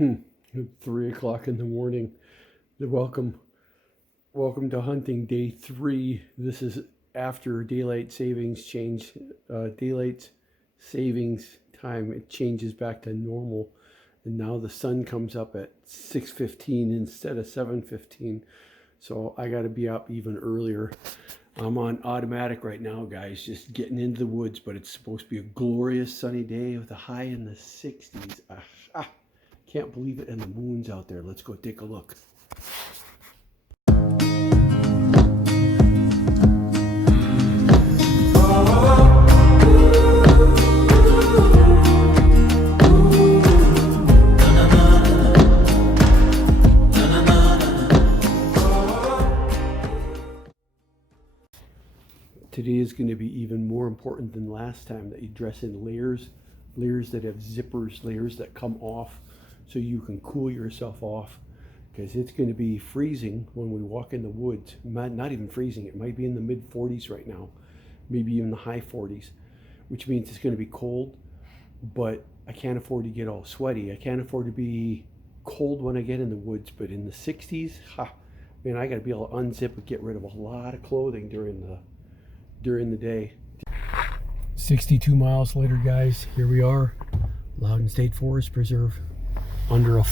3 o'clock in the morning. Welcome to hunting day 3. This is after daylight savings change. Daylight savings time, it changes back to normal, and now the sun comes up at 6:15 instead of 7:15. So I got to be up even earlier. I'm on automatic right now, guys, just getting into the woods, but it's supposed to be a glorious sunny day with a high in the 60s. Can't believe it, and the moon's out there. Let's go take a look. Today is going to be even more important than last time, that you dress in layers that have zippers, layers that come off so you can cool yourself off, because it's going to be freezing when we walk in the woods. Not even freezing, it might be in the mid 40s right now, maybe even the high 40s, which means it's going to be cold, but I can't afford to get all sweaty. I can't afford to be cold when I get in the woods, but in the 60s, man, I got to be able to unzip and get rid of a lot of clothing during the day. 62 miles later, guys, here we are, Loudon State Forest Preserve, under a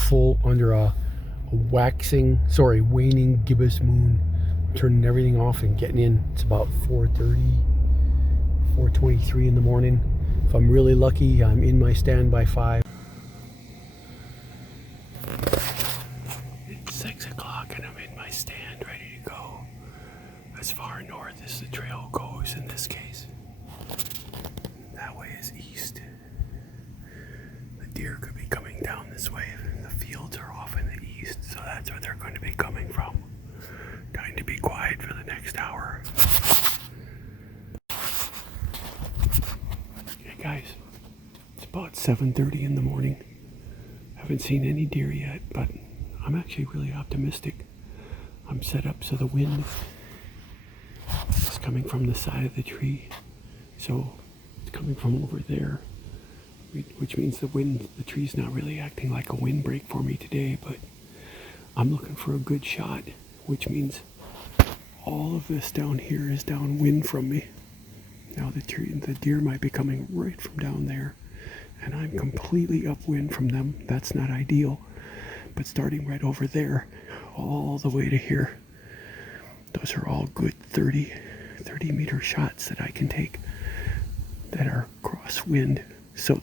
waning gibbous moon. I'm turning everything off and getting in. It's about 4:30, 4:23 in the morning. If I'm really lucky, I'm in my stand by 5. It's 6 o'clock and I'm in my stand ready to go. As far north as the trail goes in this case. That way is east. The deer could be coming down this way. The fields are off in the east, so that's where they're going to be coming from. Trying to be quiet for the next hour. Hey guys, it's about 7:30 in the morning. Haven't seen any deer yet, but I'm actually really optimistic. I'm set up so the wind is coming from the side of the tree, so it's coming from over there, which means the tree's not really acting like a windbreak for me today, but I'm looking for a good shot, which means all of this down here is downwind from me. Now the deer might be coming right from down there, and I'm completely upwind from them. That's not ideal, but starting right over there all the way to here, those are all good 30 meter shots that I can take that are crosswind. So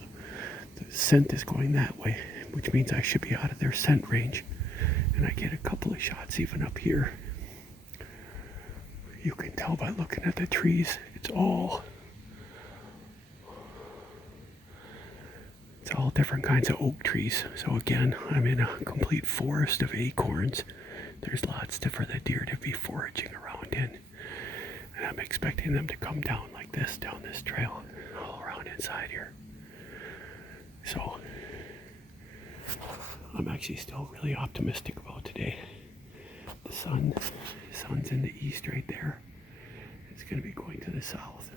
the scent is going that way, which means I should be out of their scent range. And I get a couple of shots even up here. You can tell by looking at the trees, it's all different kinds of oak trees. So again, I'm in a complete forest of acorns. There's lots for the deer to be foraging around in. And I'm expecting them to come down like this, down this trail, all around inside here. So I'm actually still really optimistic about today. The sun's in the east right there. It's going to be going to the south.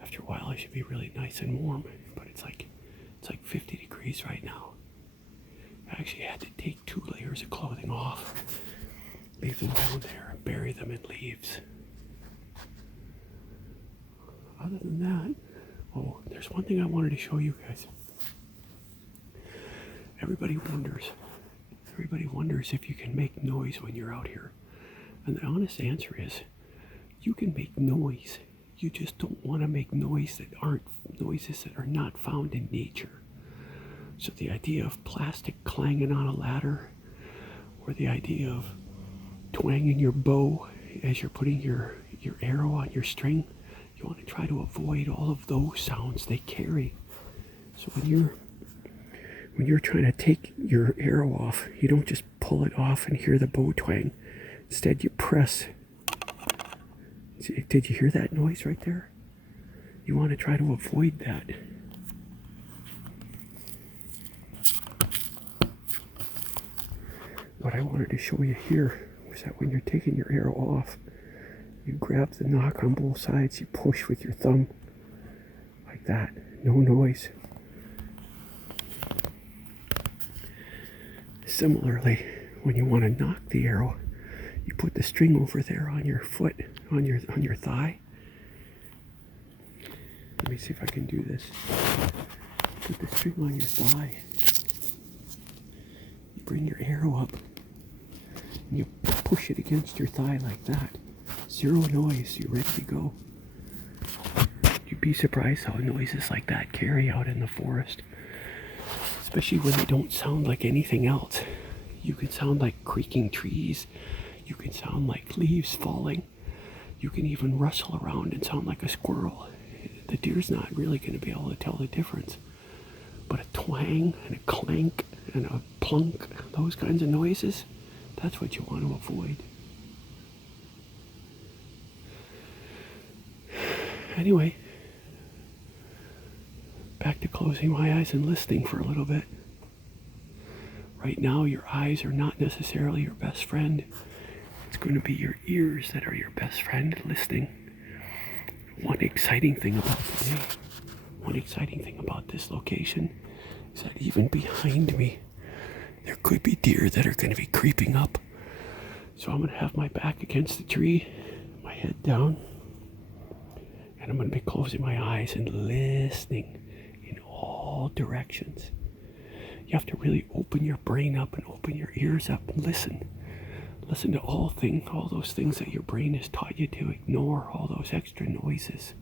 After a while, it should be really nice and warm, but it's like 50 degrees right now. I actually had to take 2 layers of clothing off, leave them down there, and bury them in leaves. Other than that, there's one thing I wanted to show you guys. Everybody wonders if you can make noise when you're out here. And the honest answer is, you can make noise. You just don't want to make noises that are not found in nature. So the idea of plastic clanging on a ladder, or the idea of twanging your bow as you're putting your arrow on your string, you want to try to avoid all of those sounds they carry. So when you're trying to take your arrow off, you don't just pull it off and hear the bow twang. Instead, you press. Did you hear that noise right there? You want to try to avoid that. What I wanted to show you here was that when you're taking your arrow off, you grab the nock on both sides, you push with your thumb, like that, no noise. Similarly, when you want to knock the arrow, you put the string over there on your foot, on your thigh. Let me see if I can do this. Put the string on your thigh. You bring your arrow up, and you push it against your thigh like that. Zero noise, you're ready to go. You'd be surprised how noises like that carry out in the forest. Especially when they don't sound like anything else. You can sound like creaking trees. You can sound like leaves falling. You can even rustle around and sound like a squirrel. The deer's not really going to be able to tell the difference. But a twang and a clank and a plunk, those kinds of noises, that's what you want to avoid. Anyway, back to closing my eyes and listening for a little bit. Right now, your eyes are not necessarily your best friend. It's going to be your ears that are your best friend listening. One exciting thing about this location is that even behind me, there could be deer that are going to be creeping up. So I'm going to have my back against the tree, my head down, and I'm going to be closing my eyes and listening in all directions. You have to really open your brain up and open your ears up and listen. Listen to all those things that your brain has taught you to ignore, all those extra noises.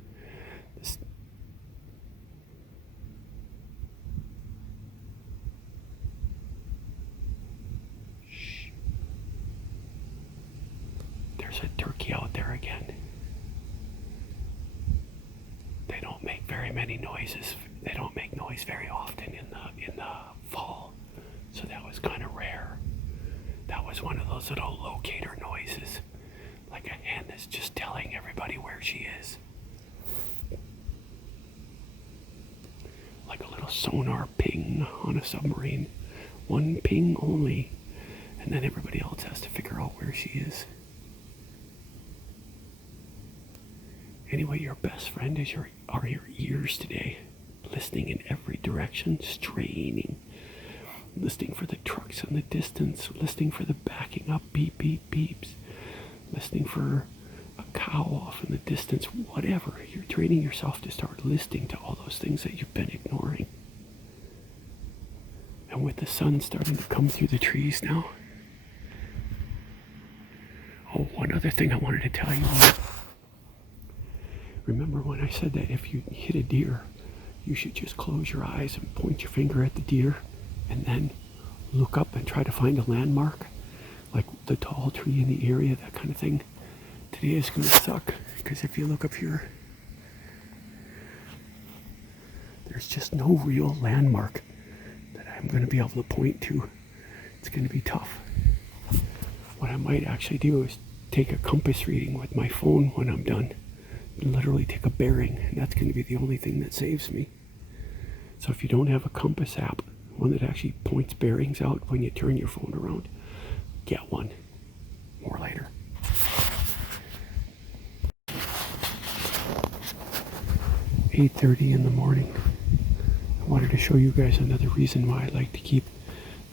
Shh. There's a turkey out there again. They don't make very many noises. They don't make noise very often in the fall. So that was kind of rare. That was one of those little locator noises, like a hen that's just telling everybody where she is. Like a little sonar ping on a submarine. One ping only, and then everybody else has to figure out where she is. Anyway, your best friend are your ears today, listening in every direction, straining. Listening for the trucks in the distance, listening for the backing up beep, beep, beeps, listening for a cow off in the distance, whatever. You're training yourself to start listening to all those things that you've been ignoring. And with the sun starting to come through the trees now. Oh, one other thing I wanted to tell you. Remember when I said that if you hit a deer, you should just close your eyes and point your finger at the deer? And then look up and try to find a landmark, like the tall tree in the area, that kind of thing. Today is going to suck, because if you look up here, there's just no real landmark that I'm going to be able to point to. It's going to be tough. What I might actually do is take a compass reading with my phone when I'm done, and literally take a bearing, and that's going to be the only thing that saves me. So if you don't have a compass app, one that actually points bearings out when you turn your phone around, get one. More later. "8:30 in the morning. I wanted to show you guys another reason why I like to keep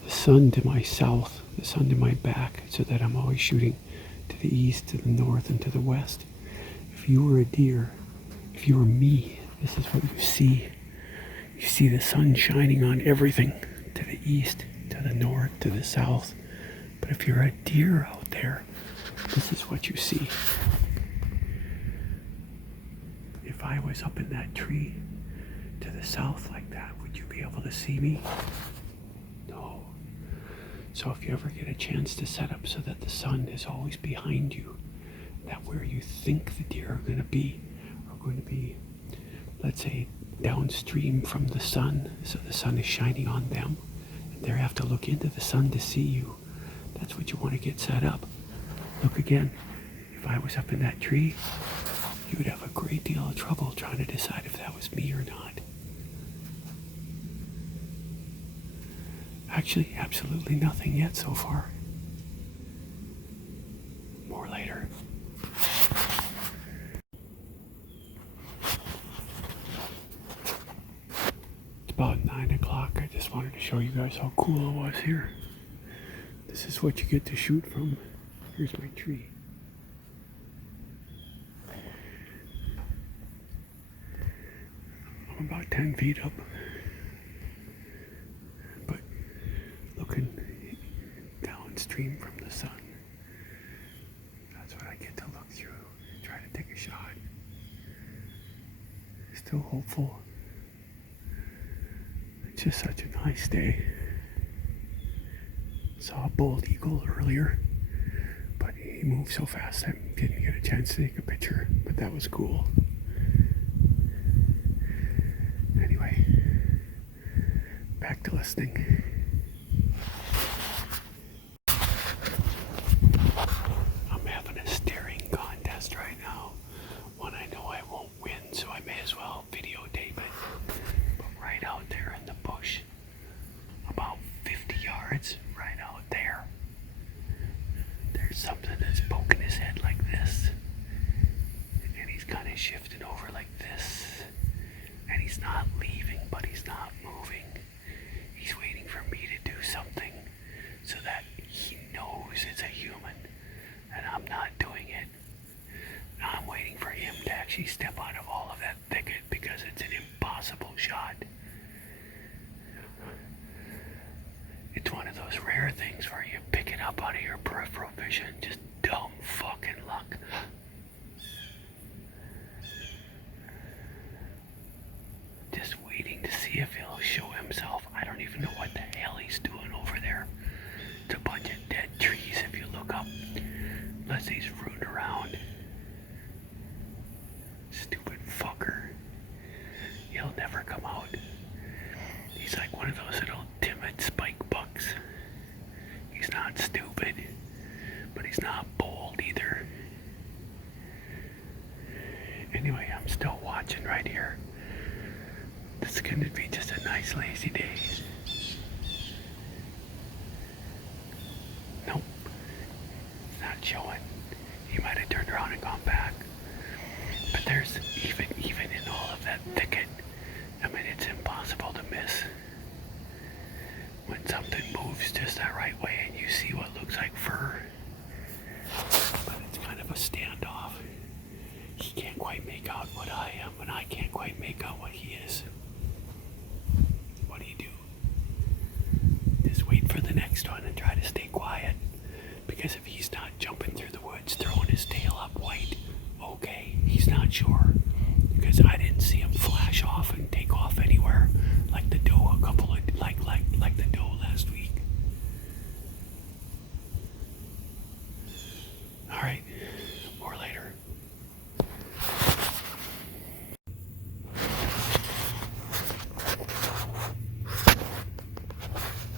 the sun to my south, the sun to my back, so that I'm always shooting to the east, to the north, and to the west. If you were a deer, if you were me, this is what you see. You see the sun shining on everything, to the east, to the north, to the south. But if you're a deer out there, this is what you see. If I was up in that tree to the south like that, would you be able to see me? No. So if you ever get a chance to set up so that the sun is always behind you, that where you think the deer are going to be, let's say, downstream from the sun, so the sun is shining on them, and they have to look into the sun to see you. That's what you want to get set up. Look again. If I was up in that tree, you would have a great deal of trouble trying to decide if that was me or not. Actually, absolutely nothing yet so far. More later. About 9 o'clock. I just wanted to show you guys how cool it was here. This is what you get to shoot from. Here's my tree. I'm about 10 feet up, but looking downstream from the sun. That's what I get to look through, try to take a shot. Still hopeful. It's just such a nice day. Saw a bald eagle earlier, but he moved so fast I didn't get a chance to take a picture, but that was cool. Anyway, back to listening. I'm having a staring contest right now. One I know I won't win, so I may as well videotape it. But right out there in the bush, about 50 yards, right out there, there's something that's poking his head like this. And he's kind of shifting over like this. And he's not leaving, but he's not moving. He's waiting for me to do something so that he knows it's a human and I'm not doing it. Now I'm waiting for him to actually step out of all of that thicket because it's an impossible shot. It's one of those rare things where you pick it up out of your peripheral vision. Just dumb fucking luck. Just waiting to see if he'll show himself. I don't even know what the hell he's doing over there. It's a bunch of dead trees if you look up. Unless he's rooting around. Stupid fucker. He'll never come out. He's like one of those little timid spike bucks. He's not stupid, but he's not bold either. Anyway, I'm still watching right here. This is going to be just a nice lazy day. Nope. It's not showing. He might have turned around and gone back. But there's even in all of that thicket, I mean, it's impossible to miss. When something moves just that right way and you see what looks like fur. But it's kind of a standoff. He can't quite make out what I am, and I can't quite make out what he is. What do you do? Just wait for the next one and try to stay quiet. Because if he's not jumping through the woods, throwing his tail up white, okay, he's not sure. Because I didn't see him flash off and take off anywhere like the doe like the doe last week. All right, more later.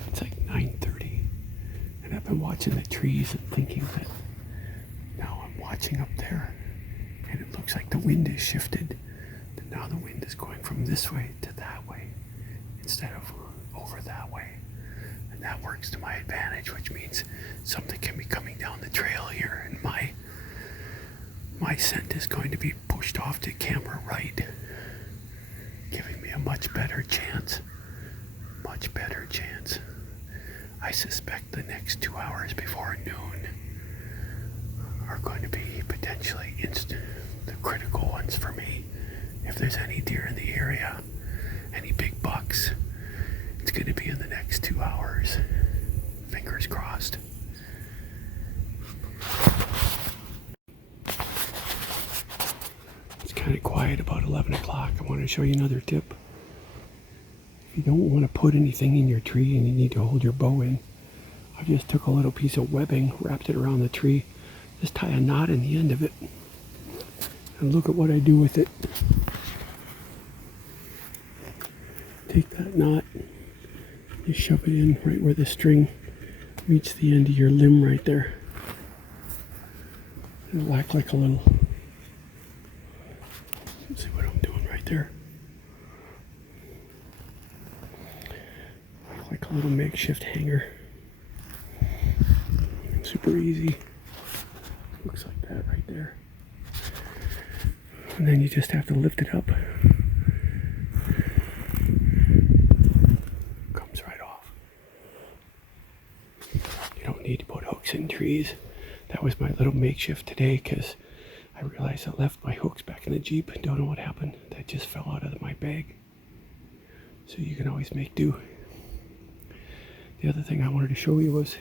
It's like 9:30, and I've been watching the trees and thinking that now I'm watching up there, and it looks like the wind is shifted. Now the wind is going from this way to that way instead of over that way. And that works to my advantage, which means something can be coming down the trail here, and my scent is going to be pushed off to camera right, giving me a much better chance. Much better chance. I suspect the next 2 hours before noon are going to be potentially the critical ones for me. If there's any deer in the area, any big bucks, it's going to be in the next 2 hours. Fingers crossed. It's kind of quiet about 11 o'clock. I want to show you another tip. If you don't want to put anything in your tree and you need to hold your bow in, I just took a little piece of webbing, wrapped it around the tree, just tie a knot in the end of it, and look at what I do with it. Take that knot, you shove it in right where the string meets the end of your limb right there. It'll act like a little, let's see what I'm doing right there. Like a little makeshift hanger. Super easy. Looks like that right there. And then you just have to lift it up. Comes right off. You don't need hooks in trees. That was my little makeshift today because I realized I left my hooks back in the Jeep and don't know what happened. That just fell out of my bag. So you can always make do. The other thing I wanted to show you was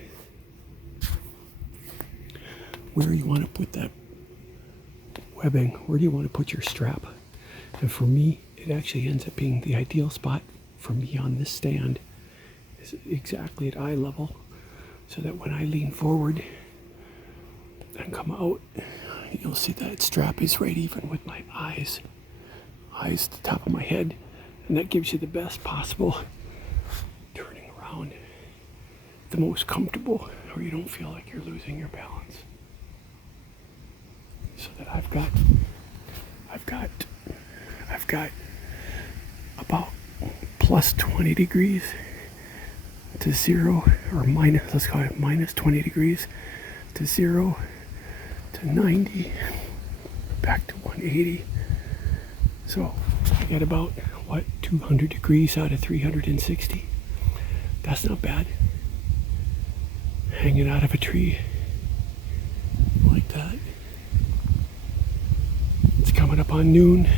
where you want to put that webbing. Where do you want to put your strap? And for me, it actually ends up being the ideal spot for me on this stand is exactly at eye level, so that when I lean forward and come out, you'll see that strap is right even with my eyes at the top of my head, and that gives you the best possible turning around, the most comfortable, where you don't feel like you're losing your balance. So that I've got about plus 20 degrees to 0, or minus, let's call it minus 20 degrees to 0 to 90, back to 180. So I get about, 200 degrees out of 360. That's not bad. Hanging out of a tree like that. It's coming up on noon.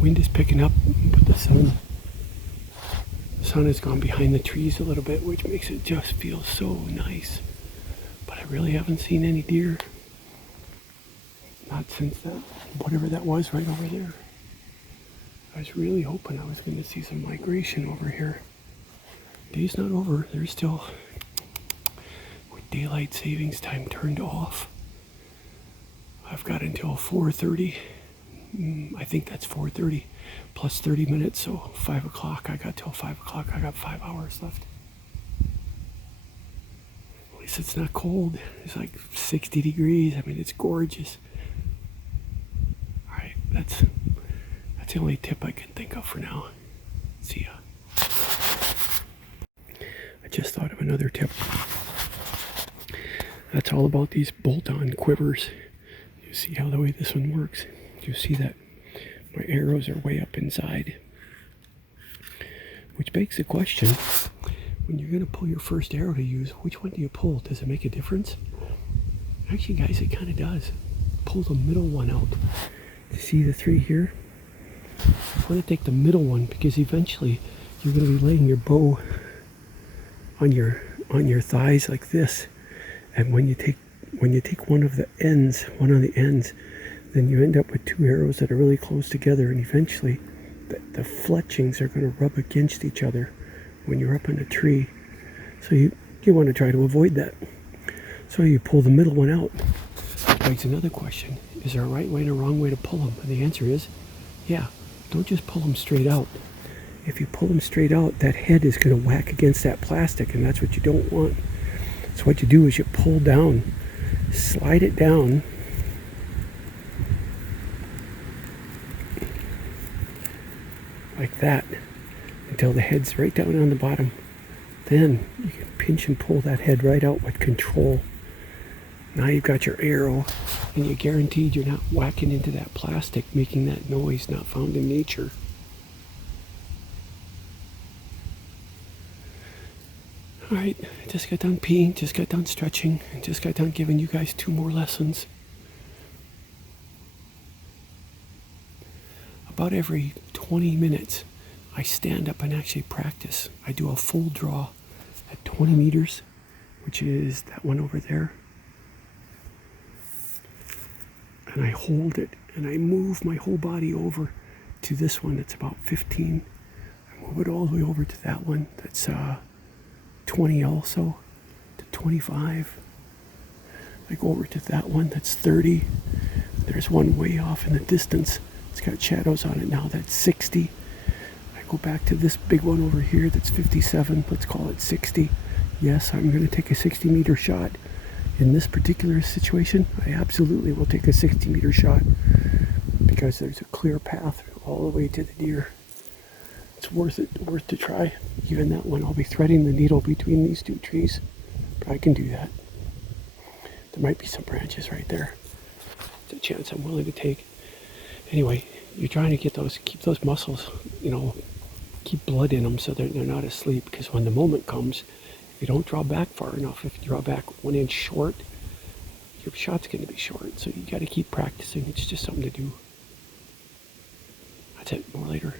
Wind is picking up, but the sun has gone behind the trees a little bit, which makes it just feel so nice. But I really haven't seen any deer. Not since that, whatever that was right over there. I was really hoping I was going to see some migration over here. Day's not over. There's still, with daylight savings time turned off, I've got until 4:30. I think that's 4:30 plus 30 minutes, so 5 o'clock. I got till 5 o'clock. I got 5 hours left. At least it's not cold. It's like 60 degrees. I mean, it's gorgeous. All right, that's the only tip I can think of for now. See ya. I just thought of another tip. That's all about these bolt-on quivers. You see how the way this one works. You see that my arrows are way up inside. Which begs the question, when you're going to pull your first arrow to use, which one do you pull? Does it make a difference? Actually, guys, it kind of does. Pull the middle one out. You see the 3 here? You want to take the middle one because eventually you're going to be laying your bow on your thighs like this. And when you take one on the ends, then you end up with 2 arrows that are really close together, and eventually the fletchings are going to rub against each other when you're up in a tree. So you want to try to avoid that. So you pull the middle one out. That begs another question. Is there a right way and a wrong way to pull them? And the answer is, yeah. Don't just pull them straight out. If you pull them straight out, that head is going to whack against that plastic, and that's what you don't want. So what you do is you pull down, slide it down, like that, until the head's right down on the bottom. Then you can pinch and pull that head right out with control. Now you've got your arrow, and you're guaranteed you're not whacking into that plastic, making that noise not found in nature. Alright, just got done peeing, just got done stretching, and just got done giving you guys 2 more lessons. About every 20 minutes, I stand up and actually practice. I do a full draw at 20 meters, which is that one over there. And I hold it, and I move my whole body over to this one that's about 15. I move it all the way over to that one that's 20 also, to 25. I go over to that one that's 30. There's one way off in the distance. It's got shadows on it now, that's 60. I go back to this big one over here that's 57. Let's call it 60. Yes, I'm going to take a 60-meter shot. In this particular situation, I absolutely will take a 60-meter shot because there's a clear path all the way to the deer. It's worth to try. Even that one, I'll be threading the needle between these 2 trees, but I can do that. There might be some branches right there. It's a chance I'm willing to take. Anyway, you're trying to keep those muscles, keep blood in them so they're not asleep, because when the moment comes, if you don't draw back far enough, if you draw back 1 inch short, your shot's going to be short. So you got to keep practicing. It's just something to do. That's it. More later.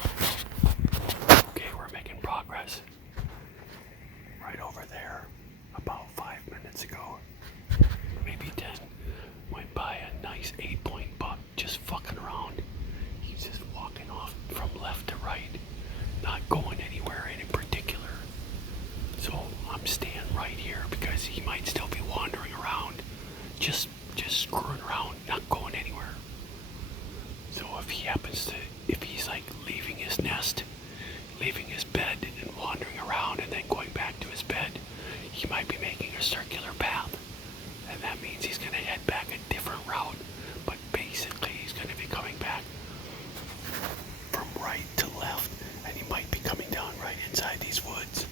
Okay, we're making progress. Right over there, about 5 minutes ago, maybe 10, went by a nice 8-point buck just fucking around. He's just walking off from left to right, not going anywhere in particular. So I'm staying right here because he might still be wandering around, just screwing around, not going anywhere. So if he's like leaving his nest, leaving his bed and wandering around and then going back to his bed, he might be making a circular path. And that means he's going to head back a different route. But basically he's going to be coming back from right to left, and he might be coming down right inside these woods.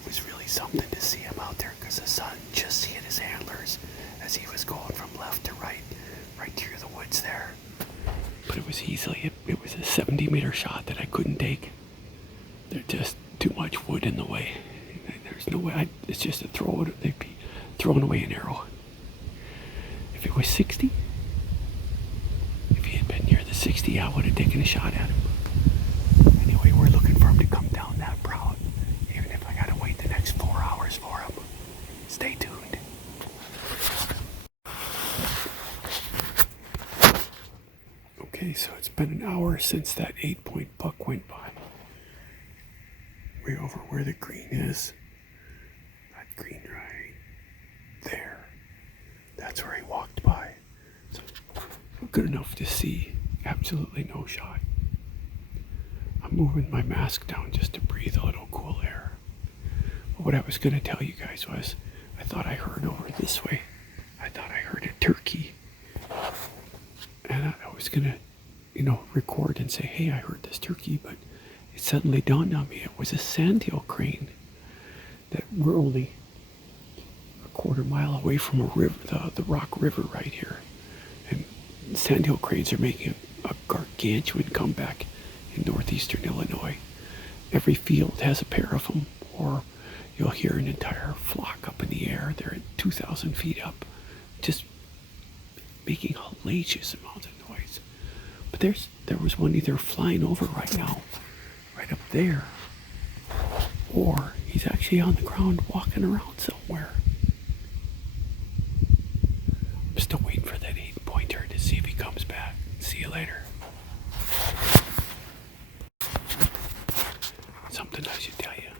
It was really something to see him out there because the sun just hit his antlers as he was going from left to right through the woods there. But it was it was a 70-meter shot that I couldn't take. There's just too much wood in the way. There's no way. It's just a throw. They'd be throwing away an arrow. If it was 60, if he had been near the 60, I would have taken a shot at him. Anyway, we're looking for him to come down that route, even if I gotta wait the next 4 hours for him. Stay tuned. Okay, so it's been an hour since that 8-point buck went by. Way over where the green is. That green right there. That's where he walked by. So good enough to see. Absolutely no shot. I'm moving my mask down just to breathe a little cool air. But what I was going to tell you guys was, I thought I heard over this way. I thought I heard a turkey. And I was going to, record and say, hey, I heard this turkey, but it suddenly dawned on me it was a sandhill crane. That we're only a quarter mile away from a river, the Rock River right here. And sandhill cranes are making a gargantuan comeback in northeastern Illinois. Every field has a pair of them, or you'll hear an entire flock up in the air. They're at 2,000 feet up, just making hellacious amounts of noise. But there was one either flying over right now, right up there, or he's actually on the ground walking around somewhere. I'm still waiting for that 8-pointer to see if he comes back. See you later. Something I should tell you.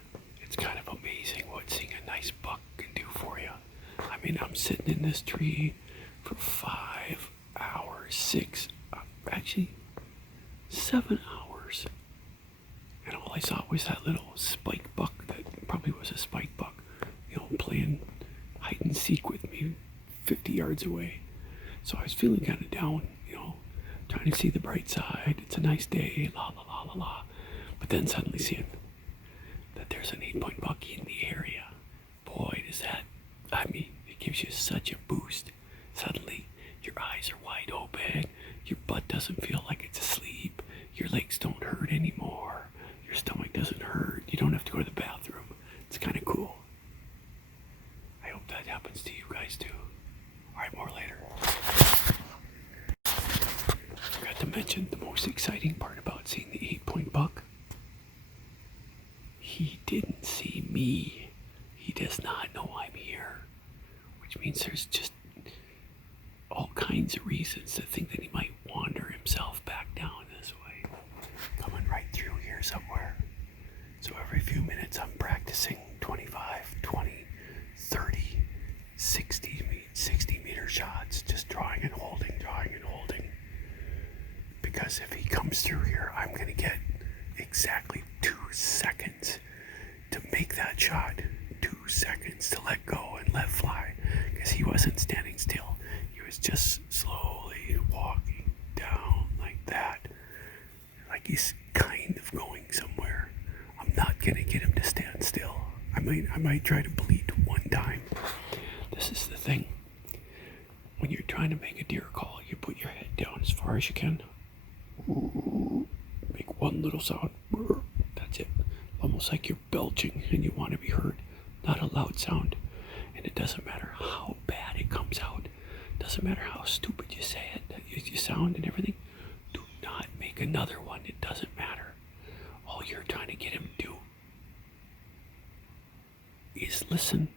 It's kind of amazing what seeing a nice buck can do for you. I mean, I'm sitting in this tree for 5 hours, 7 hours. And all I saw was that little spike buck that probably was a spike buck, playing hide and seek with me 50 yards away. So I was feeling kind of down, trying to see the bright side. It's a nice day, la la la la la. But then suddenly seeing that there's an 8-point buck in the area. Boy, it gives you such a boost. Suddenly, your eyes are wide open, your butt doesn't feel like it's asleep, your legs don't hurt anymore, your stomach doesn't hurt, you don't have to go to the bathroom. It's kind of cool. I hope that happens to you guys too. Alright, more later. Forgot to mention the most exciting part about seeing the 8-point buck. He didn't see me. He does not know I'm here. Which means there's just all kinds of reasons to think that he might wander himself back down this way. Coming right through here somewhere. So every few minutes I'm practicing 25, 20, 30, 60 meter shots. Just drawing and holding. Because if he comes through here, I'm going to get exactly 2 seconds to make that shot. 2 seconds to let go and let fly. Because he wasn't standing still. He was just slowly walking down like that. Like he's kind of going somewhere. I'm not going to get him to stand still. I might try to bleat one time. This is the thing. When you're trying to make a deer call, you put your head down as far as you can. Make one little sound. That's it. The almost like you're belching and you want to be heard. Not a loud sound. And it doesn't matter how bad it comes out. It doesn't matter how stupid you say it, you sound and everything. Do not make another one. It doesn't matter. All you're trying to get him to do is listen.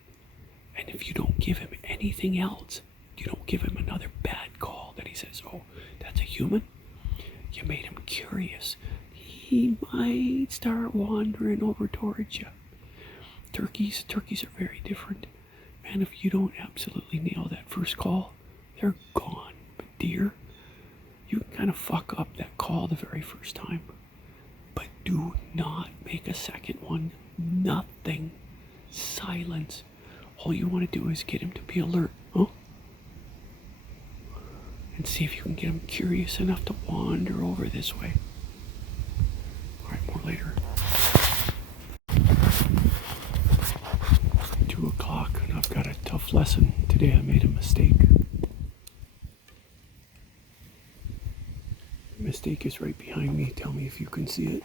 And if you don't give him anything else, you don't give him another bad call that he says, oh, that's a human. You made him curious. He might start wandering over towards you. Turkeys are very different. Man, if you don't absolutely nail that first call, they're gone. But deer, you can kind of fuck up that call the very first time. But do not make a second one. Nothing. Silence. All you want to do is get him to be alert. Huh? And see if you can get him curious enough to wander over this way. Alright, more later. 2 o'clock, and I've got a tough lesson. Today I made a mistake. The mistake is right behind me. Tell me if you can see it.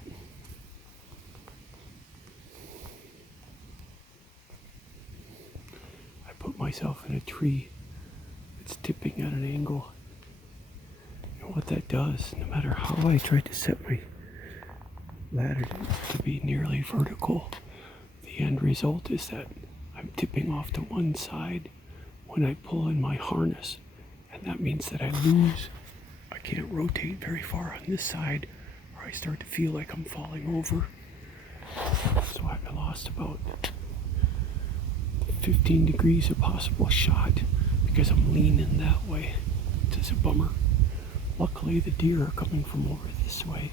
I put myself in a tree. It's tipping at an angle. And what that does, no matter how I try to set my ladder to be nearly vertical, the end result is that I'm tipping off to one side when I pull in my harness. And that means that I can't rotate very far on this side, or I start to feel like I'm falling over. So I lost about 15 degrees of possible shot because I'm leaning that way. It's a bummer. Luckily the deer are coming from over this way,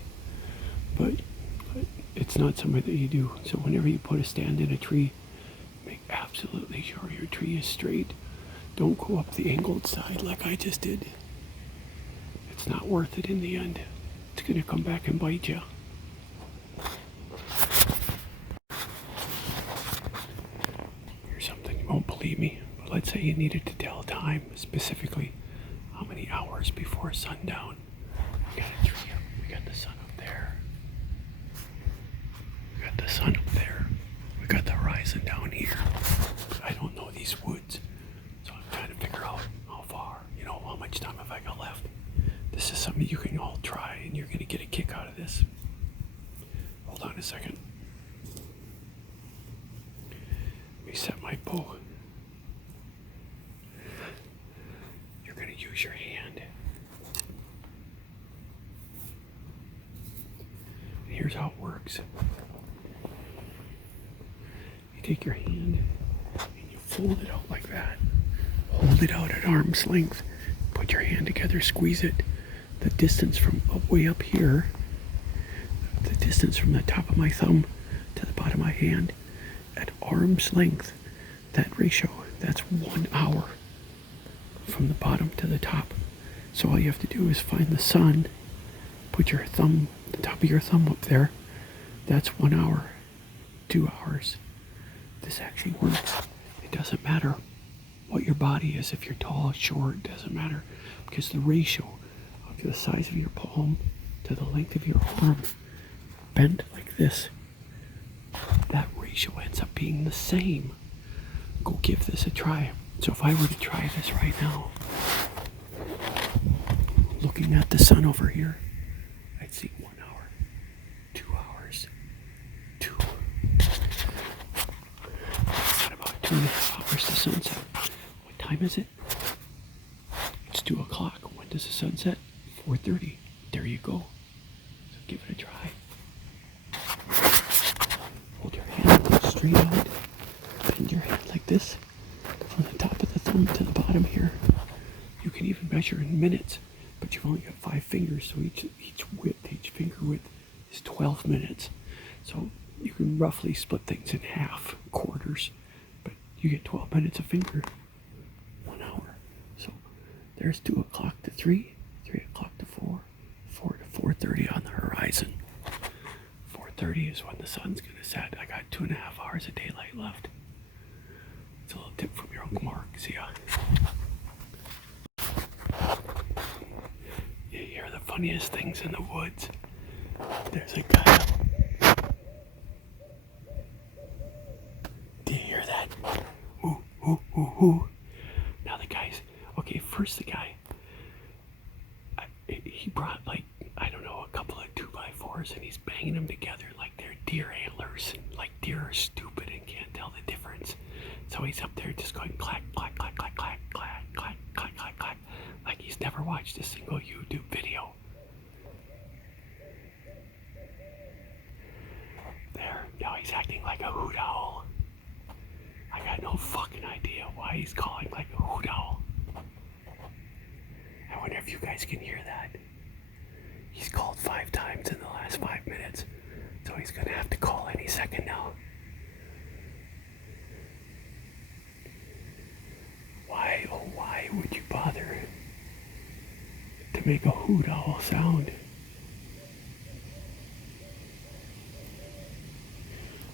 but it's not something that you do. So whenever you put a stand in a tree, make absolutely sure your tree is straight. Don't go up the angled side like I just did. It's not worth it in the end. It's going to come back and bite you. Here's something you won't believe me, but let's say you needed to tell time, specifically how many hours before sundown. We got a tree up, we got the sun up there. We got the sun up there. We got the horizon down here. I don't know these woods, so I'm trying to figure out how far, how much time have I got left. This is something you can all try, and you're going to get a kick out of this. Hold on a second. Let me set my bow. You're going to use your hand. And here's how it works. You take your hand and you fold it out like that. Hold it out at arm's length. Put your hand together, squeeze it. The distance from way up here, the distance from the top of my thumb to the bottom of my hand, at arm's length, that ratio, that's 1 hour from the bottom to the top. So all you have to do is find the sun, put your thumb, the top of your thumb up there. That's 1 hour, 2 hours. This actually works. It doesn't matter what your body is, if you're tall, short, doesn't matter, because the ratio of the size of your palm to the length of your arm, bent like this, that ratio ends up being the same. Go give this a try. So if I were to try this right now, looking at the sun over here, I'd see 1 hour, 2 hours, 2. Got about 2.5 hours to sunset. What time is it? It's 2 o'clock. When does the sun set? 4:30. There you go. So give it a try. Hold your hand straight out. Bend your hand like this. From the top of the thumb to the bottom here. You can even measure in minutes, but you've only got 5 fingers, so each finger width is 12 minutes. So you can roughly split things in half, quarters, but you get 12 minutes a finger, 1 hour. So there's 2 o'clock to 3, 3 o'clock to 4, 4 to 4:30 on the horizon. 4:30 is when the sun's gonna set. I got 2.5 hours of daylight left. It's a little tip from your Uncle Mark. See ya. You hear the funniest things in the woods. There's a guy. ooh, ooh, ooh. Now the guy's, okay, first the guy, he brought like, I don't know, a couple of 2x4s and he's banging them together like they're deer antlers. Like deer are stupid and can't tell the difference. So he's up there just going clack, clack, clack, clack, clack, clack, clack, clack, clack, clack. Like he's never watched a single YouTube video. There, now he's acting like a hoot owl. I got no fucking idea why he's calling like a hoot owl. I wonder if you guys can hear that. He's called 5 times in the last 5 minutes, so he's gonna have to call any second now. Why, oh why would you bother to make a hoot owl sound?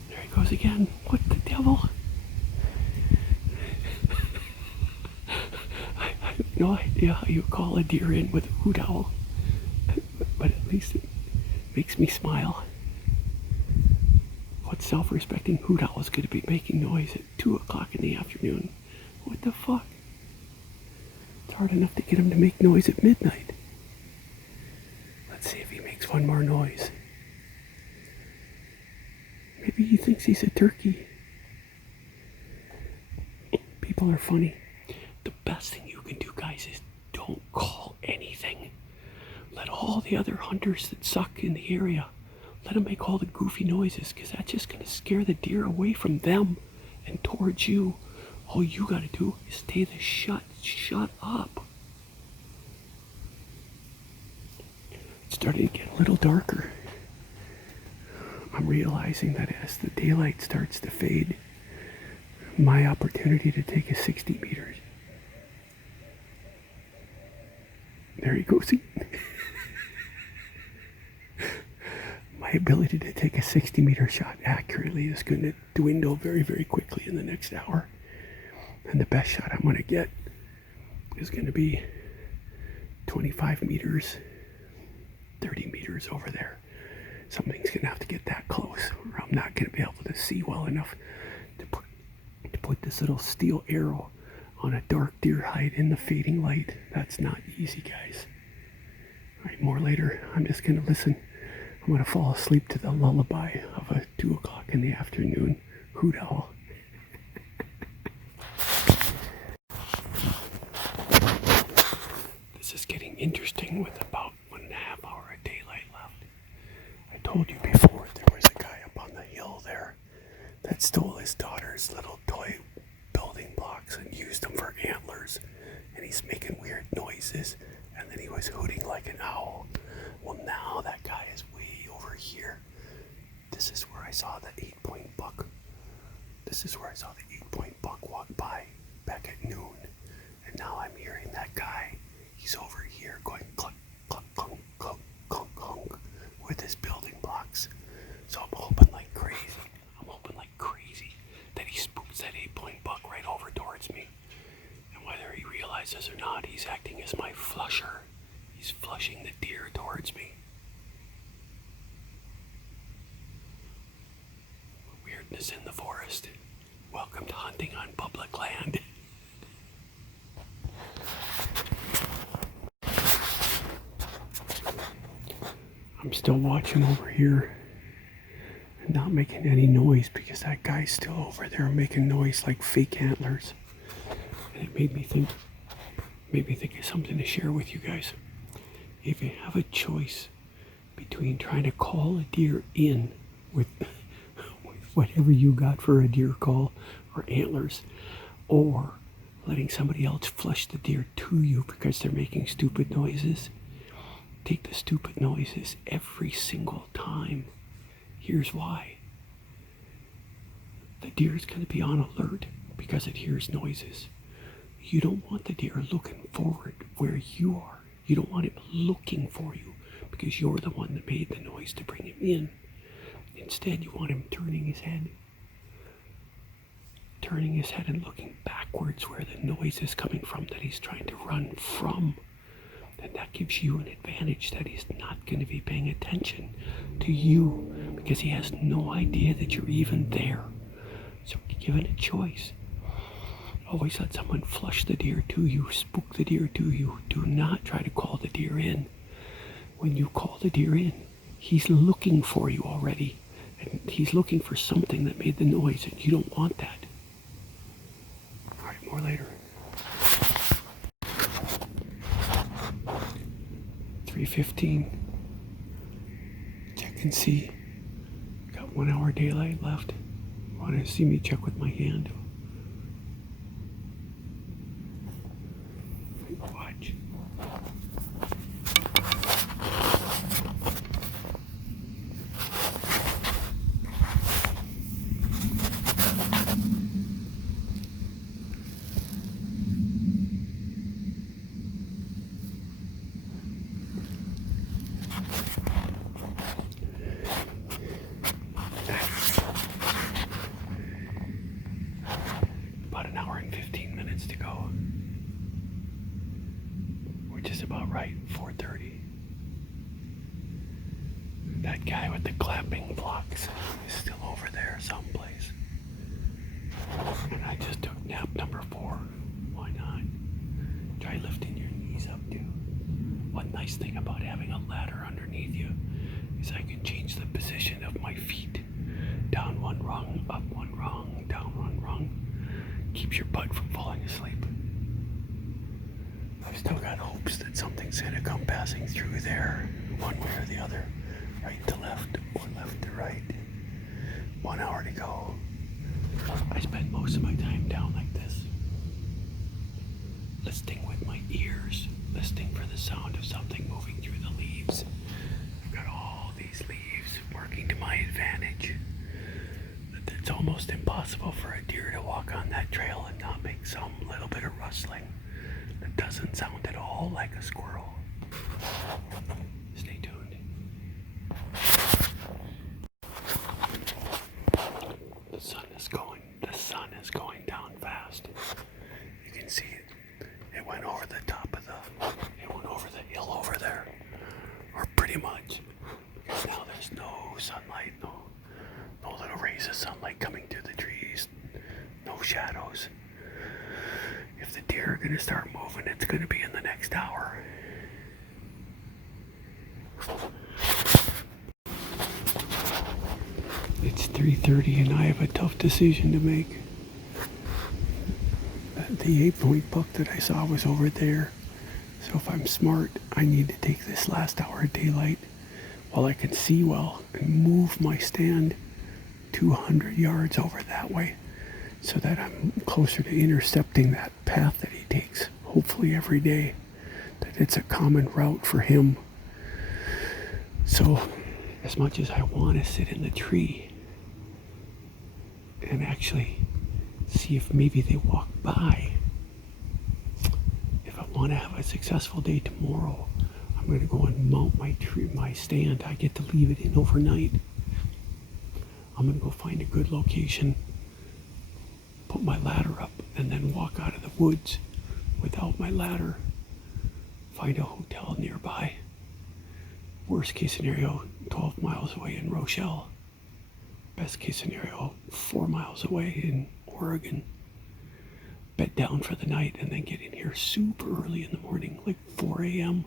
There he goes again. What the devil? I have no idea how you call a deer in with a hoot owl, but at least it makes me smile. What self-respecting hoot owl is going to be making noise at 2 o'clock in the afternoon? What the fuck? It's hard enough to get him to make noise at midnight. Let's see if he makes one more noise. Maybe he thinks he's a turkey. People are funny. The best thing you can do, guys, is don't call anything. Let all the other hunters that suck in the area, let them make all the goofy noises, because that's just going to scare the deer away from them and towards you. All you got to do is stay the shut up. It's starting to get a little darker. I'm realizing that as the daylight starts to fade, my opportunity to take a 60 meters. There he goes. My ability to take a 60-meter shot accurately is going to dwindle very, very quickly in the next hour. And the best shot I'm going to get is going to be 25 meters, 30 meters over there. Something's going to have to get that close, or I'm not going to be able to see well enough to put this little steel arrow on a dark deer hide in the fading light. That's not easy, guys. All right, more later. I'm just going to listen. I'm going to fall asleep to the lullaby of a 2 o'clock in the afternoon hoot owl. This is getting interesting with about 1.5 hours of daylight left. I told you before there was a guy up on the hill there that stole his daughter's little toy building blocks and used them for antlers. And he's making weird noises. And then he was hooting like an owl. Well, now that guy is way over here. This is where I saw the 8-point buck. This is where I saw the 8-point buck walk by back at noon. And now I'm hearing that guy. He's over here going clunk, clunk, clunk, clunk, clunk, clunk with his building blocks. So I'm hoping like crazy. That he spooks that 8-point buck right over towards me. And whether he realizes or not, he's acting as my flusher. He's flushing the deer towards me. Weirdness in the forest. Welcome to hunting on public land. I'm still watching over here and not making any noise because that guy's still over there making noise like fake antlers. And it made me think of something to share with you guys. If you have a choice between trying to call a deer in with whatever you got for a deer call or antlers, or letting somebody else flush the deer to you because they're making stupid noises, take the stupid noises every single time. Here's why. The deer is going to be on alert because it hears noises. You don't want the deer looking forward where you are. You don't want him looking for you because you're the one that made the noise to bring him in. Instead, you want him turning his head and looking backwards where the noise is coming from that he's trying to run from. And that gives you an advantage that he's not going to be paying attention to you because he has no idea that you're even there. So given a choice, Always let someone flush the deer to you, spook the deer to you. Do not try to call the deer in. When you call the deer in, he's looking for you already. And he's looking for something that made the noise, and you don't want that. All right, more later. 3:15. Check and see. Got 1 hour daylight left. Want to see me check with my hand? Watch. About an hour and 15 minutes to go. We're just about right, 4:30. That guy with the clapping blocks is still over there someplace. And I just took nap number 4. Why not? Try lifting your knees up too. One nice thing about having a ladder underneath you is I can change the position of my feet. Down 1 rung, up 1 rung, down 1 rung. Keeps your butt from falling asleep. I've still got hopes that something's gonna come passing through there, one way or the other, right to left or left to right. 1 hour to go. I spend most of my time down like this, listening with my ears, listening for the sound of something moving through the leaves. I've got all these leaves working to my advantage. It's almost impossible for a deer to walk on that trail and not make some little bit of rustling that doesn't sound at all like a squirrel. Stay tuned. The sun is going down fast. You can see it. It went over the hill over there. Or pretty much. Because now there's no sunlight, no little rays of sunlight coming through the trees, no shadows. If the deer are going to start moving, it's going to be in the next hour. It's 3:30 and I have a tough decision to make. The 8-point buck that I saw was over there. So if I'm smart, I need to take this last hour of daylight while I can see well and move my stand 200 yards over that way so that I'm closer to intercepting that path that he takes, hopefully every day, that it's a common route for him. So as much as I want to sit in the tree and actually see if maybe they walk by, if I want to have a successful day tomorrow, I'm going to go and mount my stand. I get to leave it in overnight. I'm going to go find a good location, put my ladder up, and then walk out of the woods without my ladder. Find a hotel nearby. Worst case scenario, 12 miles away in Rochelle. Best case scenario, 4 miles away in Oregon. Bed down for the night and then get in here super early in the morning, like 4 a.m.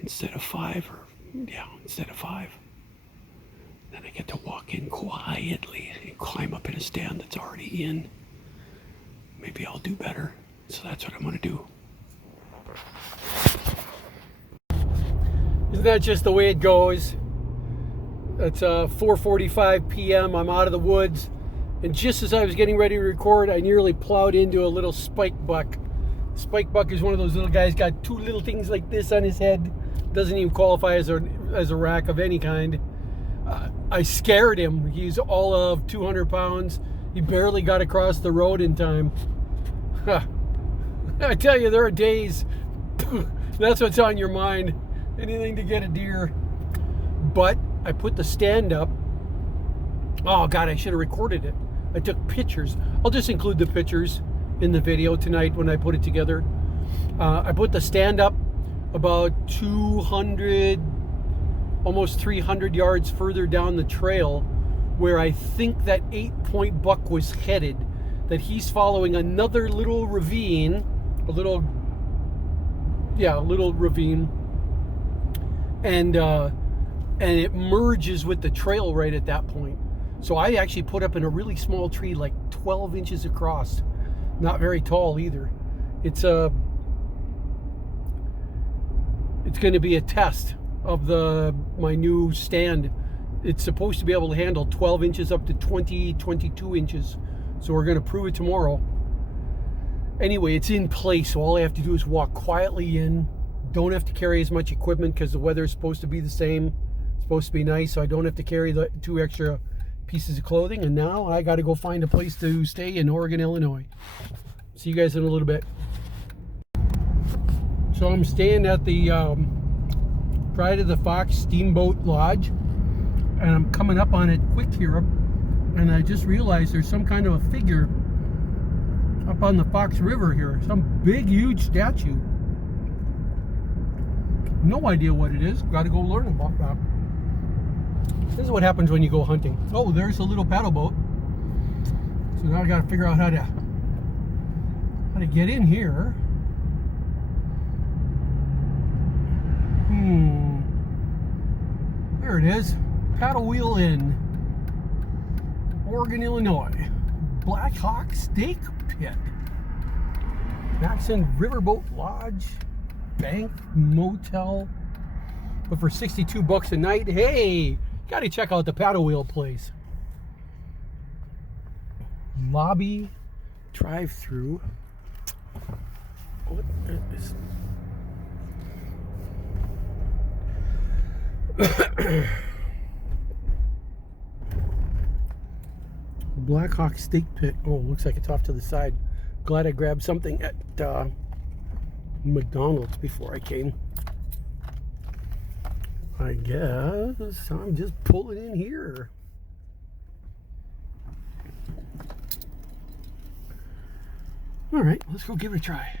instead of 5. Then I get to walk in quietly and climb up in a stand that's already in. Maybe I'll do better. So that's what I'm going to do. Isn't that just the way it goes? It's 4:45 p.m. I'm out of the woods. And just as I was getting ready to record, I nearly plowed into a little spike buck. Spike buck is one of those little guys, got 2 little things like this on his head. Doesn't even qualify as a rack of any kind. I scared him. He's all of 200 pounds. He barely got across the road in time. I tell you, there are days, that's what's on your mind. Anything to get a deer. But I put the stand up. Oh God, I should have recorded it. I took pictures. I'll just include the pictures in the video tonight when I put it together. I put the stand up about 200, almost 300 yards further down the trail where I think that 8-point buck was headed. that he's following another little ravine, a little ravine, and it merges with the trail right at that point. So I actually put up in a really small tree, like 12 inches across, not very tall either. It's going to be a test of my new stand. It's supposed to be able to handle 12 inches up to 22 inches. So we're going to prove it tomorrow. Anyway, it's in place, so all I have to do is walk quietly in. Don't have to carry as much equipment because the weather is supposed to be the same. It's supposed to be nice, so I don't have to carry the 2 extra pieces of clothing. And now I got to go find a place to stay in Oregon, Illinois. See you guys in a little bit. So I'm staying at the Pride of the Fox Steamboat Lodge, and I'm coming up on it quick here, and I just realized there's some kind of a figure up on the Fox River here, some big huge statue. No idea what it is. Got to go learn about that. This is what happens when you go hunting. Oh, there's a little paddle boat. So now I got to figure out how to get in here. There it is. Paddle Wheel Inn, Oregon, Illinois. Black Hawk Steak Pit. Maxon Riverboat Lodge. Bank Motel. But for $62 a night, hey, gotta check out the paddle wheel place. Lobby drive-through. What is Black Hawk Steak Pit. Oh, looks like it's off to the side. Glad I grabbed something at McDonald's before I came. I guess I'm just pulling in here. All right, let's go give it a try.